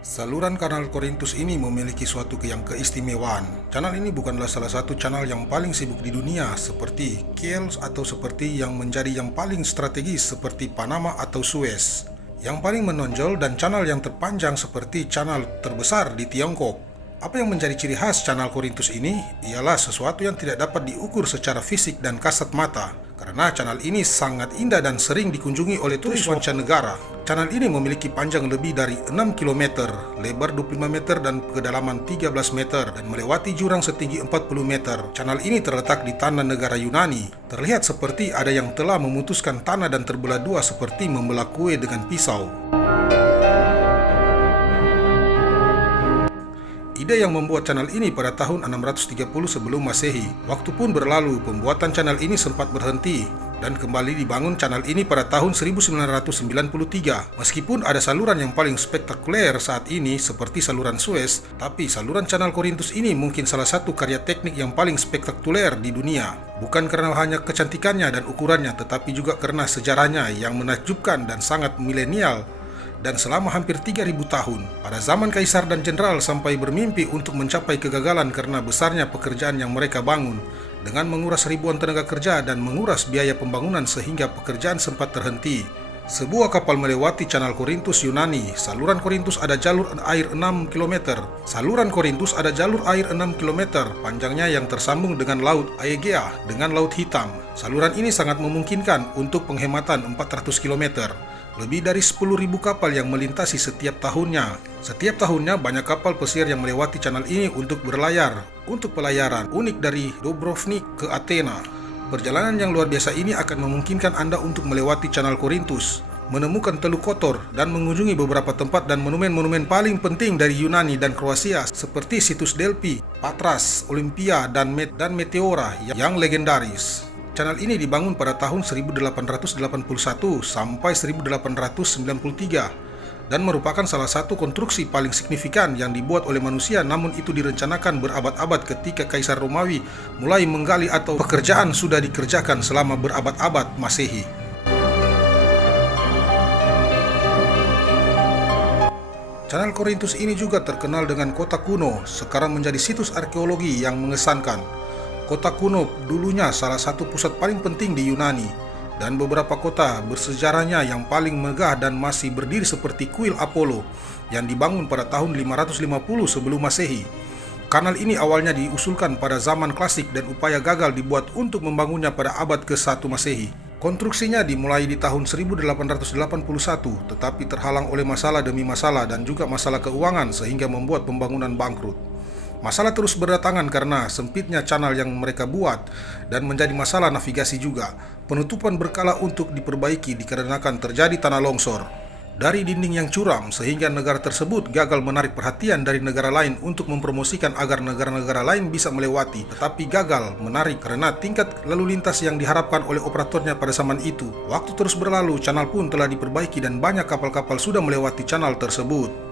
Saluran kanal Korintus ini memiliki suatu yang keistimewaan. Channel ini bukanlah salah satu channel yang paling sibuk di dunia seperti Kiel atau seperti yang menjadi yang paling strategis seperti Panama atau Suez. Yang paling menonjol dan channel yang terpanjang seperti channel terbesar di Tiongkok. Apa yang menjadi ciri khas channel Korintus ini ialah sesuatu yang tidak dapat diukur secara fisik dan kasat mata. Karena channel ini sangat indah dan sering dikunjungi oleh turis mancanegara. Channel ini memiliki panjang lebih dari 6 km, lebar 25 meter dan kedalaman 13 meter dan melewati jurang setinggi 40 meter. Channel ini terletak di tanah negara Yunani. Terlihat seperti ada yang telah memutuskan tanah dan terbelah dua seperti membelah kue dengan pisau. Ide yang membuat channel ini pada tahun 630 sebelum Masehi. Waktu pun berlalu, pembuatan channel ini sempat berhenti dan kembali dibangun channel ini pada tahun 1993. Meskipun ada saluran yang paling spektakuler saat ini seperti saluran Suez, tapi saluran channel Korintus ini mungkin salah satu karya teknik yang paling spektakuler di dunia. Bukan karena hanya kecantikannya dan ukurannya, tetapi juga karena sejarahnya yang menakjubkan dan sangat milenial. Dan selama hampir 3.000 tahun, pada zaman kaisar dan jenderal sampai bermimpi untuk mencapai kegagalan karena besarnya pekerjaan yang mereka bangun, dengan menguras ribuan tenaga kerja dan menguras biaya pembangunan sehingga pekerjaan sempat terhenti. Sebuah kapal melewati Channel Korintus Yunani. Saluran Korintus ada jalur air 6 km. Saluran Korintus ada jalur air 6 km, panjangnya yang tersambung dengan Laut Aegea dengan Laut Hitam. Saluran ini sangat memungkinkan untuk penghematan 400 km. Lebih dari 10.000 kapal yang melintasi setiap tahunnya. Setiap tahunnya banyak kapal pesiar yang melewati channel ini untuk berlayar. Untuk pelayaran unik dari Dubrovnik ke Athena. Perjalanan yang luar biasa ini akan memungkinkan Anda untuk melewati channel Korintus, menemukan Teluk Kotor, dan mengunjungi beberapa tempat dan monumen-monumen paling penting dari Yunani dan Kroasia seperti situs Delphi, Patras, Olympia, dan Meteora yang legendaris. Channel ini dibangun pada tahun 1881 sampai 1893 dan merupakan salah satu konstruksi paling signifikan yang dibuat oleh manusia, namun itu direncanakan berabad-abad ketika Kaisar Romawi mulai menggali atau pekerjaan sudah dikerjakan selama berabad-abad Masehi. Channel Korintus ini juga terkenal dengan kota kuno, sekarang menjadi situs arkeologi yang mengesankan. Kota kuno dulunya salah satu pusat paling penting di Yunani, dan beberapa kota bersejarahnya yang paling megah dan masih berdiri seperti kuil Apollo yang dibangun pada tahun 550 sebelum Masehi. Kanal ini awalnya diusulkan pada zaman klasik dan upaya gagal dibuat untuk membangunnya pada abad ke-1 Masehi. Konstruksinya dimulai di tahun 1881, tetapi terhalang oleh masalah demi masalah dan juga masalah keuangan sehingga membuat pembangunan bangkrut. Masalah terus berdatangan karena sempitnya channel yang mereka buat dan menjadi masalah navigasi juga. Penutupan berkala untuk diperbaiki dikarenakan terjadi tanah longsor dari dinding yang curam sehingga negara tersebut gagal menarik perhatian dari negara lain untuk mempromosikan agar negara-negara lain bisa melewati, tetapi gagal menarik karena tingkat lalu lintas yang diharapkan oleh operatornya pada zaman itu. Waktu terus berlalu, channel pun telah diperbaiki dan banyak kapal-kapal sudah melewati channel tersebut.